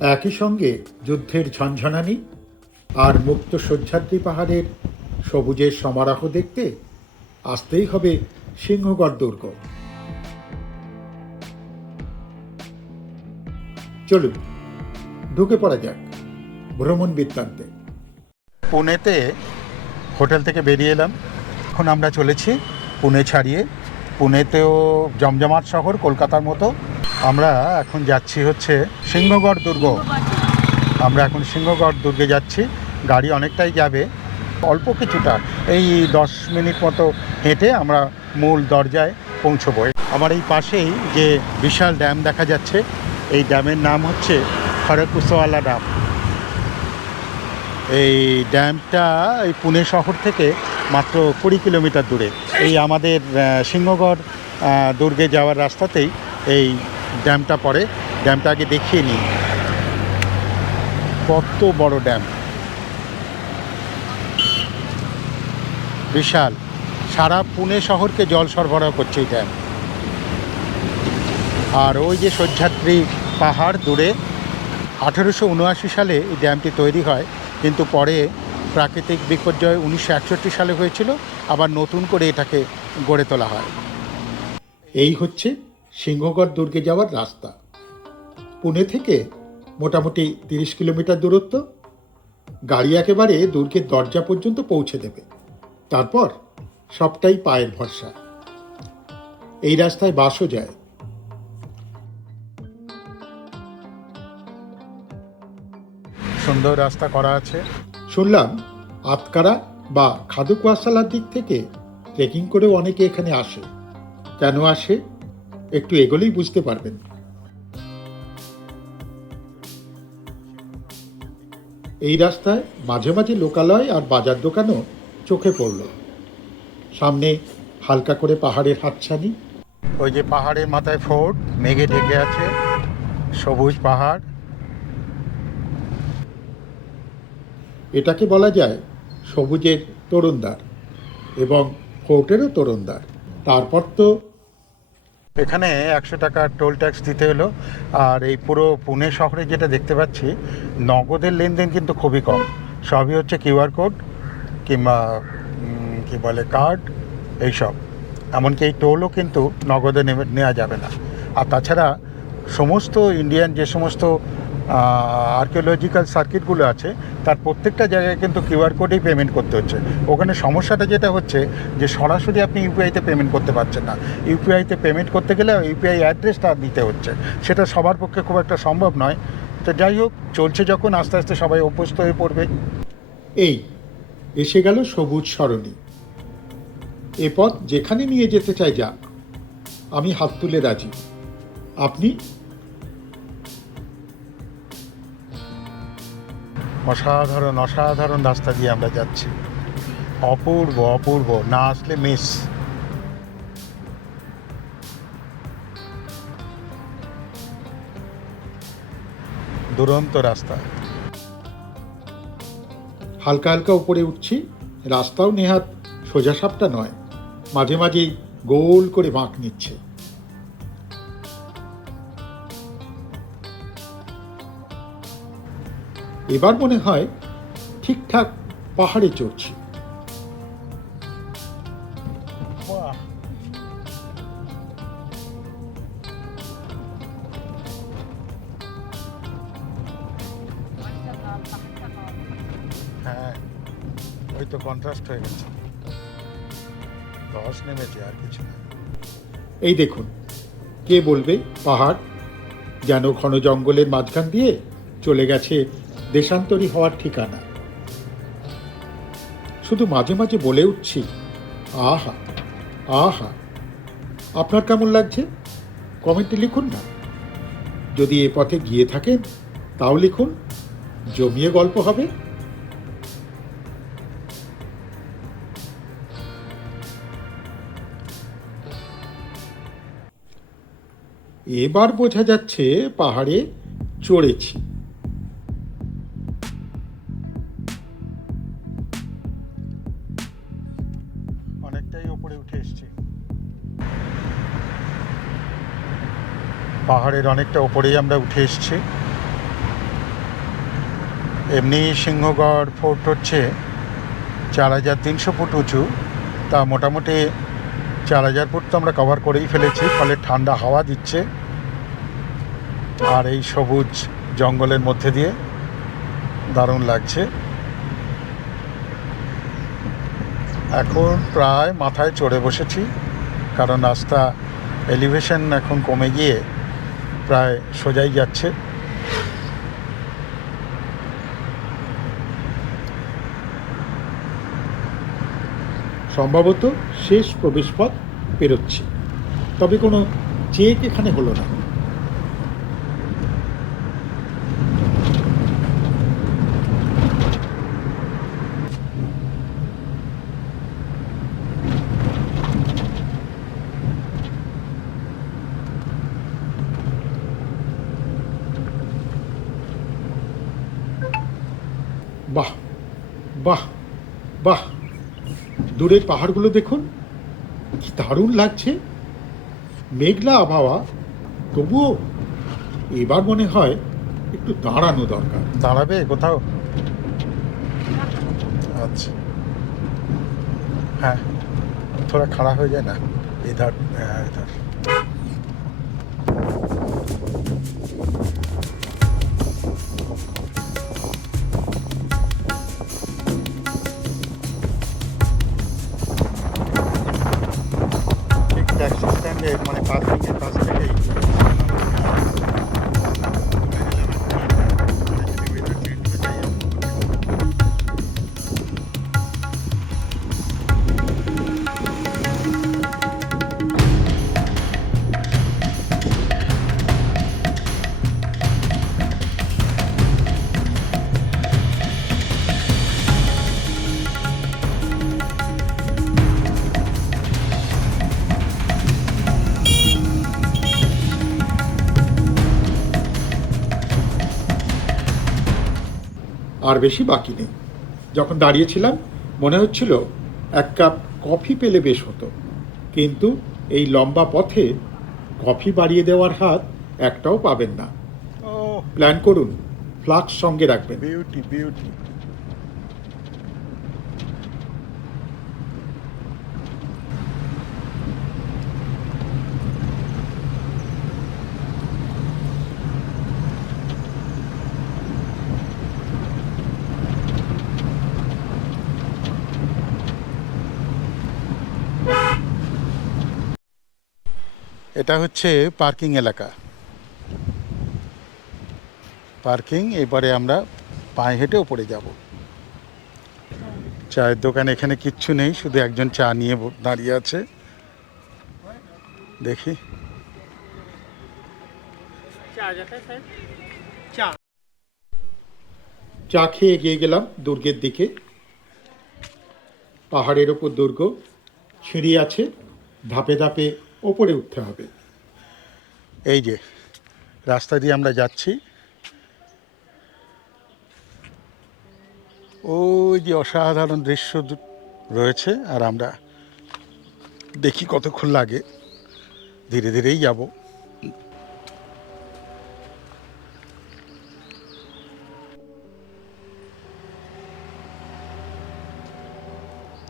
একই সঙ্গে যুদ্ধের ঝনঝনানি আর মুক্ত সহ্যাদ্রি পাহাড়ের সবুজের সমারোহ দেখতে আসতেই হবে সিংহগড় দুর্গ। চলুন ঢুকে পড়া যাক ভ্রমণ বৃত্তান্তে। পুনেতে হোটেল থেকে বেরিয়ে এলাম। এখন আমরা চলেছি পুনে ছাড়িয়ে। পুনেতেও জমজমাট শহর, কলকাতার মতো। আমরা এখন যাচ্ছি হচ্ছে সিংহগড় দুর্গ। আমরা এখন সিংহগড় দুর্গে যাচ্ছি। গাড়ি অনেকটাই যাবে, অল্প কিছুটা, এই 10 মিনিট মতো হেঁটে আমরা মূল দরজায় পৌঁছবো। আমার এই পাশেই যে বিশাল ড্যাম দেখা যাচ্ছে, এই ড্যামের নাম হচ্ছে খড়কুসওয়ালা ড্যাম। এই ড্যামটা এই পুনে শহর থেকে মাত্র 20 কিলোমিটার দূরে। এই আমাদের সিংহগড় দুর্গে যাওয়ার রাস্তাতেই এই ড্যামটা পড়ে। ড্যামটা আগে দেখিয়ে নিই, কত বড় ড্যাম, বিশাল। সারা পুনে শহরকে জল সরবরাহ করছে এই ড্যাম। আর ওই যে সহ্যাদ্রি পাহাড় দূরে। 1879 সালে এই ড্যামটি তৈরি হয়, কিন্তু পরে প্রাকৃতিক বিপর্যয় 1961 সালে হয়েছিল, আবার নতুন করে এটাকে গড়ে তোলা হয়। এই হচ্ছে সিংহগড় দুর্গে যাওয়ার রাস্তা। পুনে থেকে মোটামুটি 30 কিলোমিটার দূরত্ব। গাড়ি একেবারে দুর্গের দরজা পর্যন্ত পৌঁছে দেবে, তারপর সবটাই পায়ের ভরসা। এই রাস্তায় বাসও যায়। সুন্দর রাস্তা করা আছে। শুনলাম আতকারা বা খাদুকুয়াশালার দিক থেকে ট্রেকিং করেও অনেকে এখানে আসে। কেন আসে একটু এগোলেই বুঝতে পারবেন। এই রাস্তায় মাঝে মাঝে লোকালয় আর বাজার দোকানও চোখে পড়ল। সামনে হালকা করে পাহাড়ের হাতছানি। ওই যে পাহাড়ের মাথায় ফোর্ট, মেঘে ঢেকে আছে, সবুজ পাহাড়। এটাকে বলা যায় সবুজের তরুণদ্বার এবং ফোর্টেরও তরুণদ্বার। তারপর তো এখানে 100 টাকা টোল ট্যাক্স দিতে হলো। আর এই পুরো পুনে শহরে যেটা দেখতে পাচ্ছি, নগদের লেনদেন কিন্তু খুবই কম। সবই হচ্ছে কিউআর কোড কিংবা কি বলে কার্ড, এইসব। এমনকি এই টোলও কিন্তু নগদে নেওয়া যাবে না। আর তাছাড়া সমস্ত ইন্ডিয়ান যে সমস্ত আর্কিওলজিক্যাল সার্কিটগুলো আছে, তার প্রত্যেকটা জায়গায় কিন্তু কিউআর কোডেই পেমেন্ট করতে হচ্ছে। ওখানে সমস্যাটা যেটা হচ্ছে যে সরাসরি আপনি ইউপিআইতে পেমেন্ট করতে পারছেন না। ইউপিআইতে পেমেন্ট করতে গেলে ইউপিআই অ্যাড্রেসটা দিতে হচ্ছে, সেটা সবার পক্ষে খুব একটা সম্ভব নয়। তো যাই হোক, চলছে যখন, আস্তে আস্তে সবাই অভ্যস্ত হয়ে পড়বে। এই এসে গেল সবুজ সরণি। এ পথ যেখানে নিয়ে যেতে চাই যাক, আমি হাত তুলে রাজি। আপনি? অসাধারণ অসাধারণ রাস্তা দিয়ে আমরা যাচ্ছি। অপূর্ব অপূর্ব, না আসলে মিস। দুরন্ত রাস্তা। হালকা হালকা উপরে উঠছি। রাস্তাও নেহাত সোজাসাপটা নয়, মাঝে মাঝেই গোল করে বাঁক নিচ্ছে। এবার মনে হয় ঠিকঠাক পাহাড়ে চড়ছি। হ্যাঁ, ওই তো কন্ট্রাস্ট হয়ে গেছে, ধস নেমেছে, আর কিছু না। এই দেখুন, কে বলবে পাহাড় যেন ঘন জঙ্গলের মাঝখান দিয়ে চলে গেছে দেশান্তরী হওয়ার ঠিকানা। শুধু মাঝে মাঝে বলে উঠছি, আহা আহা। আপনার কেমন লাগছে কমেন্টে লিখুন না। যদি এ পথে গিয়ে থাকেন তাও লিখুন, জমিয়ে গল্প হবে। এবার বোঝা যাচ্ছে পাহাড়ে চড়েছি। অনেকটাই উপরে উঠে এসেছি, পাহাড়ের অনেকটা উপরেই আমরা উঠে এসেছি। এমনি সিংহগড় ফোর্ট হচ্ছে 4300 ফুট উঁচু, তা মোটামুটি 4000 ফুট তো আমরা কভার করেই ফেলেছি, ফলে ঠান্ডা হাওয়া দিচ্ছে আর এই সবুজ জঙ্গলের মধ্যে দিয়ে দারুণ লাগছে। এখন প্রায় মাথায় চড়ে বসেছি, কারণ রাস্তা এলিভেশন এখন কমে গিয়ে প্রায় সোজাই যাচ্ছে। সম্ভবত শেষ প্রবেশপথ পেরোচ্ছি, তবে কোনো চেক এখানে হলো না। বাহ বাহ বাহ, দূরের পাহাড়গুলো দেখুন, কি দারুণ লাগছে। মেঘলা আবহাওয়া, তবুও এবার মনে হয় একটু দাঁড়ানো দরকার। দাঁড়াবে কোথাও? আচ্ছা, হ্যাঁ, থোড়া খাড়া হয়ে যায় না ইধার? হ্যাঁ, ইধার। ঠিক ট্যাক্সি স্ট্যান্ডে মানে পার্কিংয়ের কাছ থেকেই আর বেশি বাকি নেই। যখন দাঁড়িয়েছিলাম মনে হচ্ছিল এক কাপ কফি পেলে বেশ হতো, কিন্তু এই লম্বা পথে কফি বাড়িয়ে দেওয়ার হাত একটাও পাবেন না। প্ল্যান করুন, ফ্লাক্স সঙ্গে রাখবেন। Beauty beauty. এটা হচ্ছে পার্কিং এলাকা। পার্কিং, এবারে আমরা পায়ে হেঁটে ওপরে যাব। চায়ের দোকান এখানে কিচ্ছু নেই, শুধু একজন চা নিয়ে দাঁড়িয়ে আছে। দেখি চা খেয়ে এগিয়ে গেলাম দুর্গের দিকে। পাহাড়ের ওপর দুর্গ, সিঁড়ি আছে, ধাপে ধাপে ওপরে উঠতে হবে। এই যে রাস্তা দিয়ে আমরা যাচ্ছি, ওই যে অসাধারণ দৃশ্য রয়েছে, আর আমরা দেখি কতক্ষণ লাগে, ধীরে ধীরেই যাব।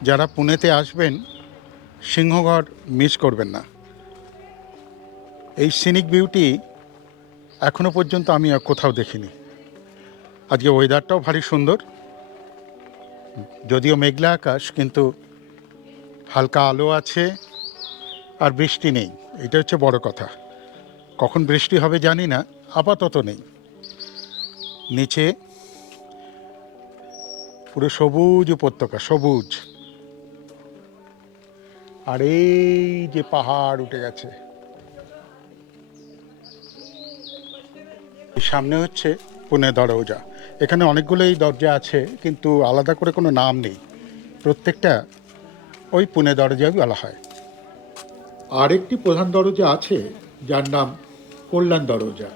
যারা পুনেতে আসবেন সিংহগড় মিস করবেন না। এই সিনিক বিউটি এখনো পর্যন্ত আমি কোথাও দেখিনি। আজকে ওয়েদারটাও ভারী সুন্দর, যদিও মেঘলা আকাশ, কিন্তু হালকা আলো আছে আর বৃষ্টি নেই। এটা হচ্ছে বড় কথা। কখন বৃষ্টি হবে জানি না, আপাতত নেই। নিচে পুরো সবুজ উপত্যকা, সবুজ, আর এই যে পাহাড় উঠে গেছে। সামনে হচ্ছে পুনে দরজা। এখানে অনেকগুলোই দরজা আছে, কিন্তু আলাদা করে কোনো নাম নেই। প্রত্যেকটা ওই পুনে দরজাই বলা হয়। আরেকটি প্রধান দরজা আছে যার নাম কল্যাণ দরজা।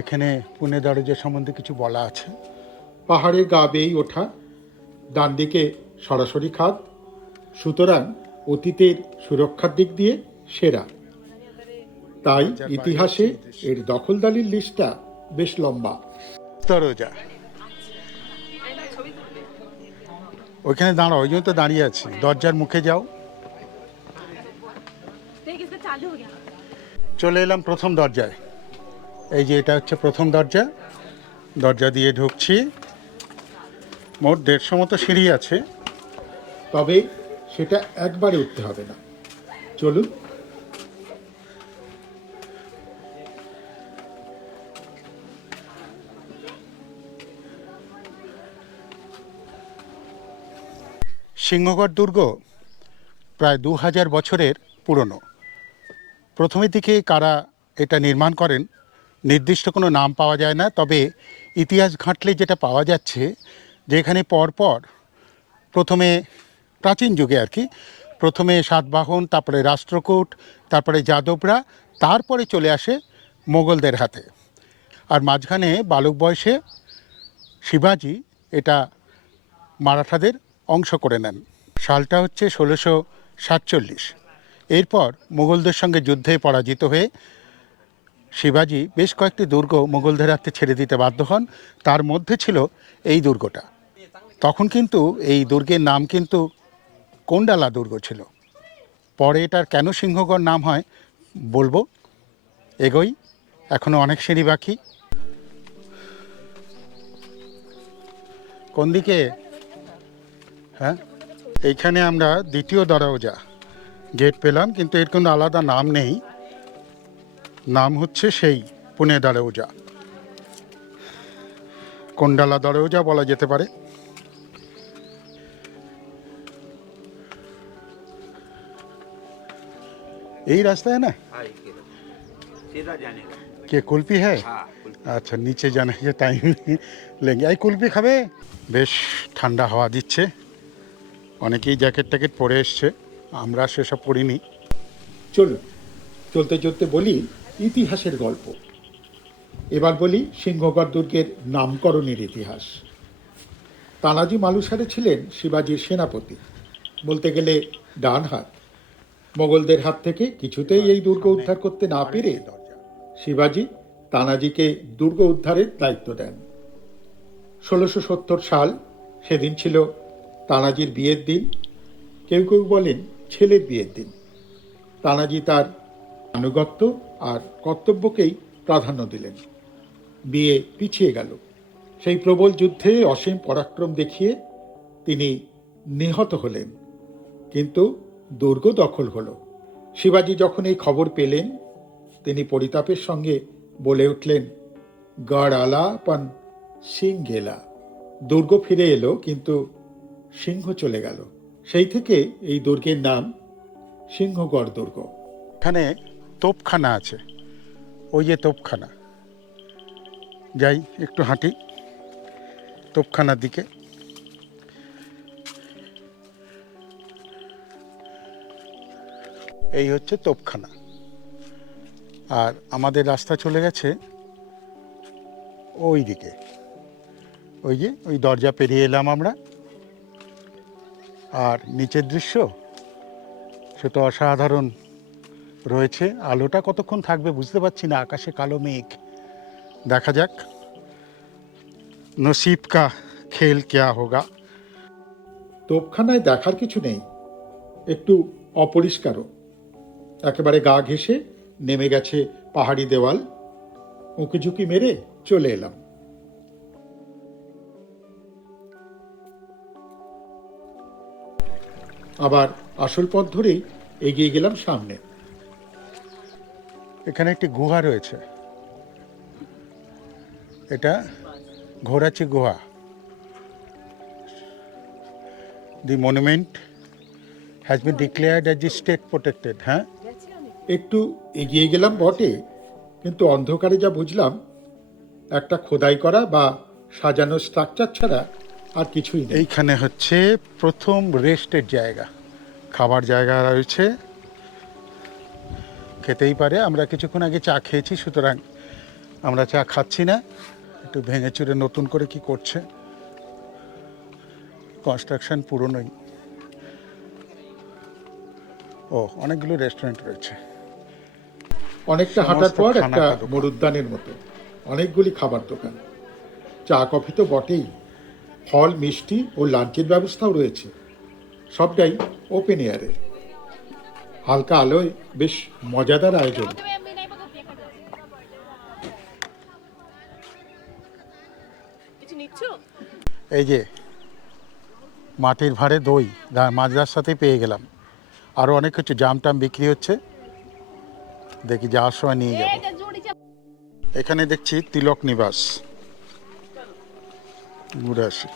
এখানে পুনে দরজা সম্বন্ধে কিছু বলা আছে। পাহাড়ের গা বেয়েই ওঠা, ডান দিকে সরাসরি খাদ, সুতরাং অতীতের সুরক্ষার দিক দিয়ে সেরা। তাই ইতিহাসে এর দখলদারির লিস্টটা বেশ লম্বা। দরজা ওইখানে দাঁড়াও, ওই জন্য তো দাঁড়িয়ে আছি। দরজার মুখে যাও। চলে এলাম প্রথম দরজায়। এই যে এটা হচ্ছে প্রথম দরজা। দরজা দিয়ে ঢুকছি। মোট 150 মতো সিঁড়ি আছে, তবে সেটা একবারে উঠতে হবে না। চলুন। সিংহগড় দুর্গ প্রায় 2000 বছরের পুরনো। প্রথমের দিকে কারা এটা নির্মাণ করেন নির্দিষ্ট কোনো নাম পাওয়া যায় না, তবে ইতিহাস ঘাঁটলে যেটা পাওয়া যাচ্ছে যে এখানে পরপর প্রথমে প্রাচীন যুগে আর কি, প্রথমে সাতবাহন, তারপরে রাষ্ট্রকূট, তারপরে যাদবরা, তারপরে চলে আসে মোগলদের হাতে। আর মাঝখানে বালক বয়সে শিবাজি এটা মারাঠাদের অংশ করে নেন। সালটা হচ্ছে 1647। এরপর মুঘলদের সঙ্গে যুদ্ধে পরাজিত হয়ে শিবাজি বেশ কয়েকটি দুর্গ মুঘলদের হাতে ছেড়ে দিতে বাধ্য হন। তার মধ্যে ছিল এই দুর্গটা। তখন কিন্তু এই দুর্গের নাম কিন্তু কোন্ডালা দুর্গ ছিল। পরে এটার কেন সিংহগড় নাম হয় বলবো, এগোই, এখনো অনেক সিঁড়ি বাকি। কোন দিকে? হ্যাঁ, এইখানে আমরা দ্বিতীয় দরজা গেট পেলাম, কিন্তু এর কোনো আলাদা নাম নেই। নাম হচ্ছে সেই পুনে দরজা, কোন্ডালা দরজা বলা যেতে পারে। यही रास्ता है ना? हाँ, सीधा जाने का। कि कुल्फी है? हाँ, कुल्फी। আচ্ছা, নিচে জানা যে টাইম লেগে। এই কুলফি খাবে? বেশ ঠান্ডা হাওয়া দিচ্ছে, অনেকেই জ্যাকেট ট্যাকেট পরে এসছে, আমরা সেসব পরিনি। চলুন, চলতে চলতে বলি ইতিহাসের গল্প। এবার বলি সিংহগড় দুর্গের নামকরণের ইতিহাস। তানাজি মালুসারে ছিলেন শিবাজির সেনাপতি, বলতে গেলে ডান হাত। মোগলদের হাত থেকে কিছুতেই এই দুর্গ উদ্ধার করতে না পেরে শিবাজি তানাজিকে দুর্গ উদ্ধারের দায়িত্ব দেন। 1670 সাল, সেদিন ছিল তানাজির বিয়ের দিন। কেউ কেউ বলেন ছেলের বিয়ের দিন। তানাজি তার আনুগত্য আর কর্তব্যকেই প্রাধান্য দিলেন। বিয়ে পিছিয়ে গেল। সেই প্রবল যুদ্ধে অসীম পরাক্রম দেখিয়ে তিনি নিহত হলেন, কিন্তু দুর্গ দখল হলো। শিবাজি যখন এই খবর পেলেন, তিনি পরিতাপের সঙ্গে বলে উঠলেন, গড় আলা পন সিং গেলা। দুর্গ ফিরে এলো, কিন্তু সিংহ চলে গেল। সেই থেকে এই দুর্গের নাম সিংহগড় দুর্গ। এখানে তোপখানা আছে, ওই যে তোপখানা। যাই একটু হাঁটি তোপখানার দিকে। এই হচ্ছে তোপখানা, আর আমাদের রাস্তা চলে গেছে ওই দিকে। ওই যে ওই দরজা পেরিয়ে এলাম আমরা। আর নিচের দৃশ্য সে তো অসাধারণ রয়েছে। আলোটা কতক্ষণ থাকবে বুঝতে পারছি না, আকাশে কালো মেঘ। দেখা যাক, নসিব কা খেল কেয়া হোগা। তোপখানায় দেখার কিছু নেই, একটু অপরিষ্কারও। একেবারে গা ঘেঁষে নেমে গেছে পাহাড়ি দেওয়াল। উঁকিঝুঁকি মেরে চলে এলাম। আবার আসল পথ ধরেই এগিয়ে গেলাম সামনে। এখানে একটি গুহা রয়েছে, এটা ঘোরাচি গুহা। The monument has been declared as the state protected. হ্যাঁ, একটু এগিয়ে গেলাম বটে, কিন্তু অন্ধকারে যা বুঝলাম, একটা খোদাই করা বা সাজানো স্ট্রাকচার ছাড়া আর কিছুই নেই। এইখানে হচ্ছে প্রথম রেস্টের জায়গা, খাবার জায়গা রয়েছে, খেতেই পারে। আমরা কিছুক্ষণ আগে চা খেয়েছি, সুতরাং আমরা চা খাচ্ছি না। একটু ভেঙে চুরে নতুন করে কি করছে, কনস্ট্রাকশন পুরনোই। ও, অনেকগুলো রেস্টুরেন্ট রয়েছে। অনেকটা হাঁটার পর একটা মরুদ্যানের মতো অনেকগুলি খাবার দোকান, চা কফি তো বটেই। ফল, মিষ্টি ও লাঞ্চের ব্যবস্থাও রয়েছে। সবটাই ওপেন এয়ারে, হালকা আলোয় বেশ মজাদার আয়োজন। এই যে মাটির ভাঁড়ে দই মাঝ রাস্তাতেই পেয়ে গেলাম। আরও অনেক কিছু জাম টাম বিক্রি হচ্ছে, দেখি যাওয়ার সময় নিয়ে যাব। এখানে দেখছি তিলক নিবাস, ঘুরে আসি।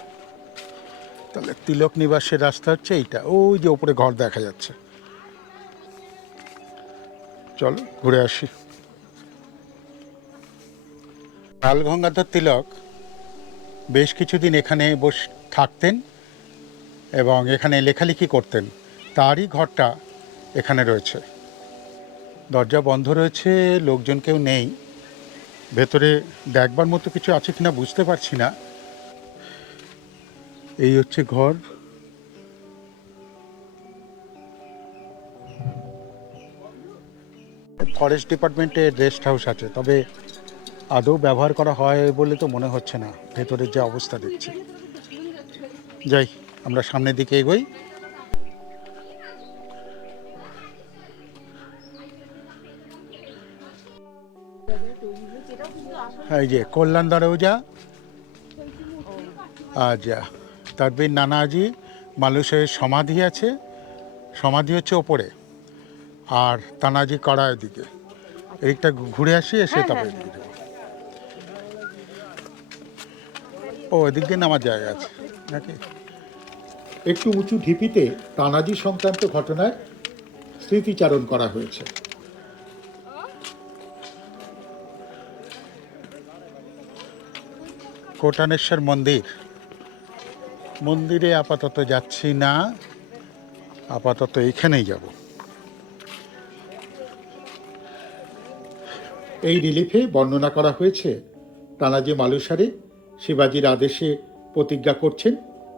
তাহলে তিলক নিবাসের রাস্তা হচ্ছে এইটা, ওই যে ওপরে ঘর দেখা যাচ্ছে। চলো ঘুরে আসি। বাল গঙ্গাধর তিলক বেশ কিছুদিন এখানে থাকতেন এবং এখানে লেখালেখি করতেন। তারই ঘরটা এখানে রয়েছে। দরজা বন্ধ রয়েছে, লোকজন কেউ নেই। ভেতরে দেখবার মতো কিছু আছে কিনা বুঝতে পারছি না। এই হচ্ছে ঘর। ফরেস্ট ডিপার্টমেন্টের রেস্ট হাউস আছে, তবে আদৌ ব্যবহার করা হয় বলে তো মনে হচ্ছে না, ভেতরের যে অবস্থা দেখছি। যাই, আমরা সামনের দিকে এগোই। এই যে কল্যাণ দরওজা। আচ্ছা, তারপর নানাজি মানুষের সমাধি আছে, সমাধি হচ্ছে ওপরে, আর তানাজি কড়া দিকে। এইটা ঘুরে আসি, এসে তারপরে এদিকে যাবো। ও, এদিক দিয়ে নামার জায়গা আছে নাকি? একটু উঁচু ঢিপিতে তানাজি সংক্রান্ত ঘটনার স্মৃতিচারণ করা হয়েছে। কোটানেশ্বর মন্দির, মন্দিরে আপাতত যাচ্ছি না, আপাতত এইখানেই যাব। এই রিলিফে বর্ণনা করা হয়েছে তানাজি মালুসারে শিবাজির আদেশে প্রতিজ্ঞা করছেন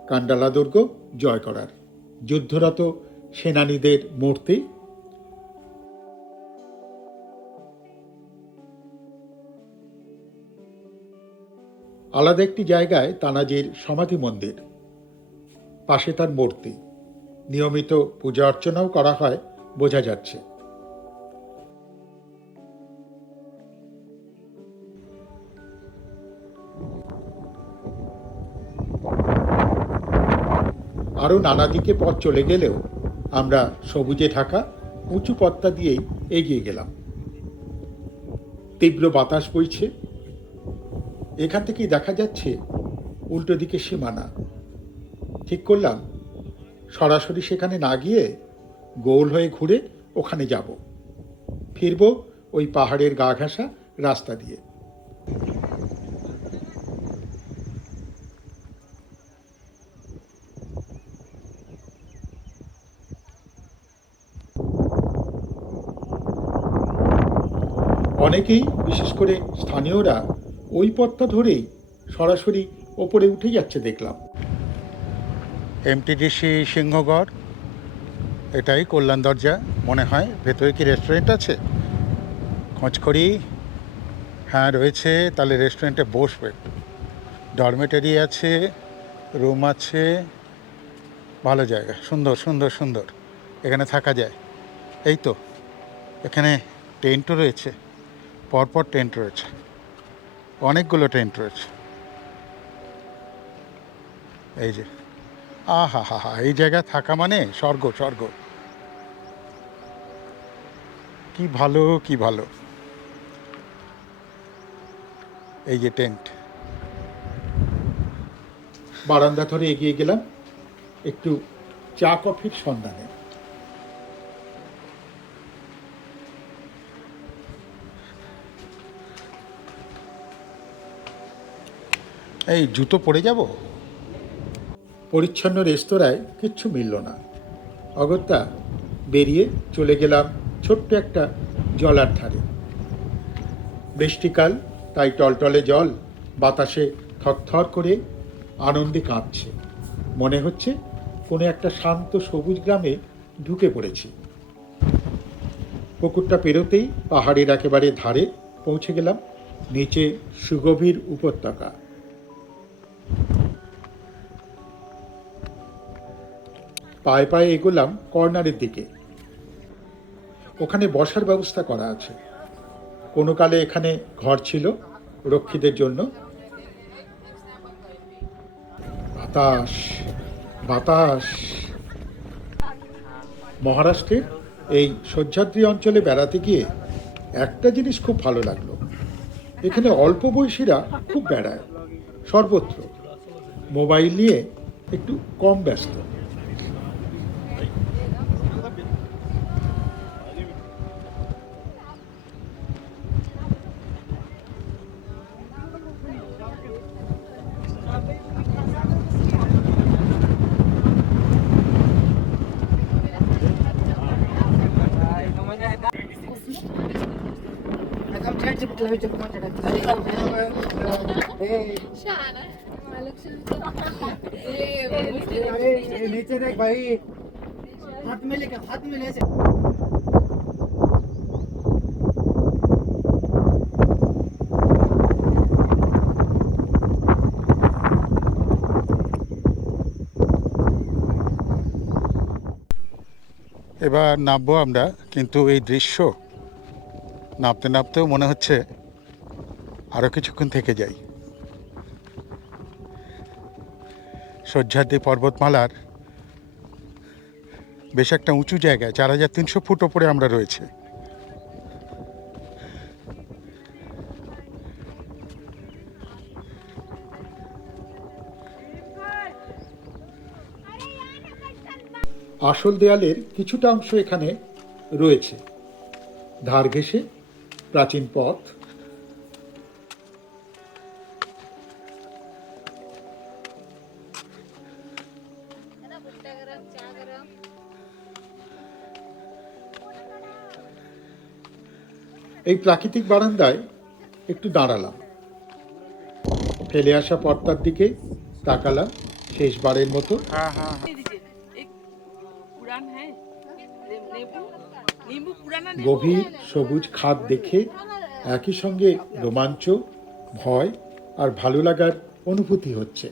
কান্ডালা দুর্গ জয় করার। যুদ্ধরত সেনানীদের মূর্তি, আলাদা একটি জায়গায় তানাজির সমাধি মন্দির, পাশে তার মূর্তি। নিয়মিত পূজা অর্চনাও করা হয় বোঝা যাচ্ছে। আরও নানা দিকে পথ চলে গেলেও আমরা সবুজে ঢাকা উঁচু পথটা দিয়েই এগিয়ে গেলাম। তীব্র বাতাস বইছে। এখান থেকেই দেখা যাচ্ছে উল্টো দিকে সীমানা। ঠিক করলাম সরাসরি সেখানে না গিয়ে গোল হয়ে ঘুরে ওখানে যাব, ফিরব ওই পাহাড়ের গা ঘেঁষা রাস্তা দিয়ে। অনেকেই, বিশেষ করে স্থানীয়রা, ওই পথটা ধরেই সরাসরি ওপরে উঠে যাচ্ছে দেখলাম। এমটিডিসি সিংহগড়, এটাই কল্যাণ দরজা মনে হয়। ভেতরে কি রেস্টুরেন্ট আছে? খোঁজ করি। হ্যাঁ রয়েছে, তাহলে রেস্টুরেন্টে বসবে। ডরমেটারি আছে, রুম আছে, ভালো জায়গা, সুন্দর সুন্দর সুন্দর, এখানে থাকা যায়। এই তো, এখানে টেন্টও রয়েছে, পরপর টেন্ট রয়েছে, অনেকগুলো টেন্ট রয়েছে। এই যে, আহা হা হা, এই জায়গায় থাকা মানে স্বর্গ স্বর্গ। কি ভালো, কি ভালো। এই যে টেন্ট। বারান্দা ধরে এগিয়ে গেলাম একটু চা কফির সন্ধানে। এই জুতো পরে যাব। পরিচ্ছন্ন রেস্তোরাঁয় কিচ্ছু মিলল না। অগত্যা বেরিয়ে চলে গেলাম ছোট্ট একটা জলার ধারে। বৃষ্টিকাল, তাই টলটলে জল বাতাসে থরথর করে আনন্দে কাঁপছে। মনে হচ্ছে কোনো একটা শান্ত সবুজ গ্রামে ঢুকে পড়েছি। পুকুরটা পেরোতেই পাহাড়ের একেবারে ধারে পৌঁছে গেলাম। নিচে সুগভীর উপত্যকা। পায়ে পায়ে এগোলাম কর্নারের দিকে। ওখানে বসার ব্যবস্থা করা আছে। কোনো কালে এখানে ঘর ছিল রক্ষীদের জন্য। বাতাস বাতাস। মহারাষ্ট্রের এই সহ্যাদ্রি অঞ্চলে বেড়াতে গিয়ে একটা জিনিস খুব ভালো লাগলো, এখানে অল্প বয়সীরা খুব বেড়ায় সর্বত্র, মোবাইল নিয়ে একটু কম ব্যস্ত। नीचे देख भाई, हाथ में लेके हाथ में ले से। এবার নামবো আমরা, কিন্তু এই দৃশ্য নামতে নামতেও মনে হচ্ছে আরও কিছুক্ষণ থেকে যাই। সহ্যাদ্রি পর্বতমালার বেশ একটা উঁচু জায়গায় 4300 ফুট ওপরে আমরা রয়েছে। আসল দেয়ালের কিছুটা অংশ এখানে রয়েছে, ধার ঘেঁষে প্রাচীন পথ। এই প্রাকৃতিক বারান্দায় একটু দাঁড়ালাম, ফেলে আসা পর্দার দিকে তাকালাম শেষবারের মতো। গভীর সবুজ খাদ দেখে একই সঙ্গে রোমাঞ্চ, ভয় আর ভালো লাগার অনুভূতি হচ্ছে।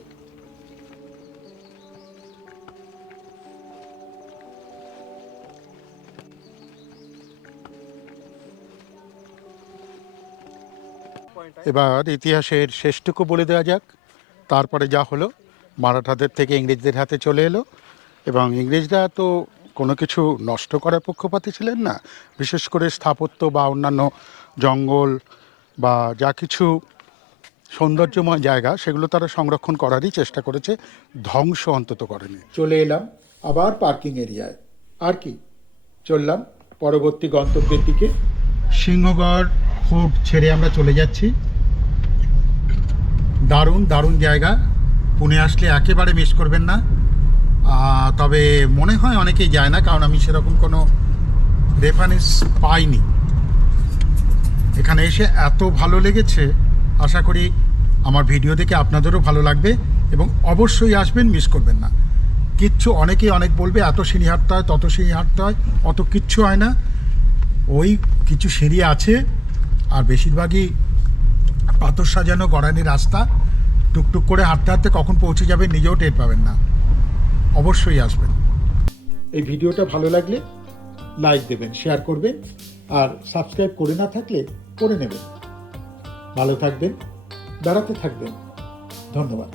এবার ইতিহাসের শেষটুকু বলে দেওয়া যাক। তারপরে যা হলো, মারাঠাদের থেকে ইংরেজদের হাতে চলে এলো, এবং ইংরেজরা তো কোনো কিছু নষ্ট করার পক্ষপাতী ছিলেন না। বিশেষ করে স্থাপত্য বা অন্যান্য জঙ্গল বা যা কিছু সৌন্দর্যময় জায়গা, সেগুলো তারা সংরক্ষণ করারই চেষ্টা করেছে, ধ্বংস অন্তত করেনি। চলে এলাম আবার পার্কিং এরিয়ায়। আর কি, চললাম পরবর্তী গন্তব্যের দিকে। সিংহগড় ফোর্ট ছেড়ে আমরা চলে যাচ্ছি। দারুণ দারুণ জায়গা, পুনে আসলে একেবারে মিস করবেন না। তবে মনে হয় অনেকেই যায় না, কারণ আমি সেরকম কোনো রেফারেন্স পাইনি। এখানে এসে এত ভালো লেগেছে, আশা করি আমার ভিডিও দেখে আপনাদেরও ভালো লাগবে, এবং অবশ্যই আসবেন, মিস করবেন না। কিচ্ছু, অনেকেই অনেক বলবে এত সিঁড়ি হাঁটতে হয়, তত সিঁড়ি হাঁটতে হয়, অত কিচ্ছু হয় না। ওই কিছু সিঁড়ি আছে, আর বেশিরভাগই পাথর সাজানো গড়ানি রাস্তা। টুকটুক করে হাঁটতে হাঁটতে কখন পৌঁছে যাবেন নিজেও টের পাবেন না। অবশ্যই আসবেন। এই ভিডিওটা ভালো লাগলে লাইক দেবেন, শেয়ার করবেন, আর সাবস্ক্রাইব করে না থাকলে করে নেবেন। ভালো থাকবেন, বেড়াতে থাকবেন। ধন্যবাদ।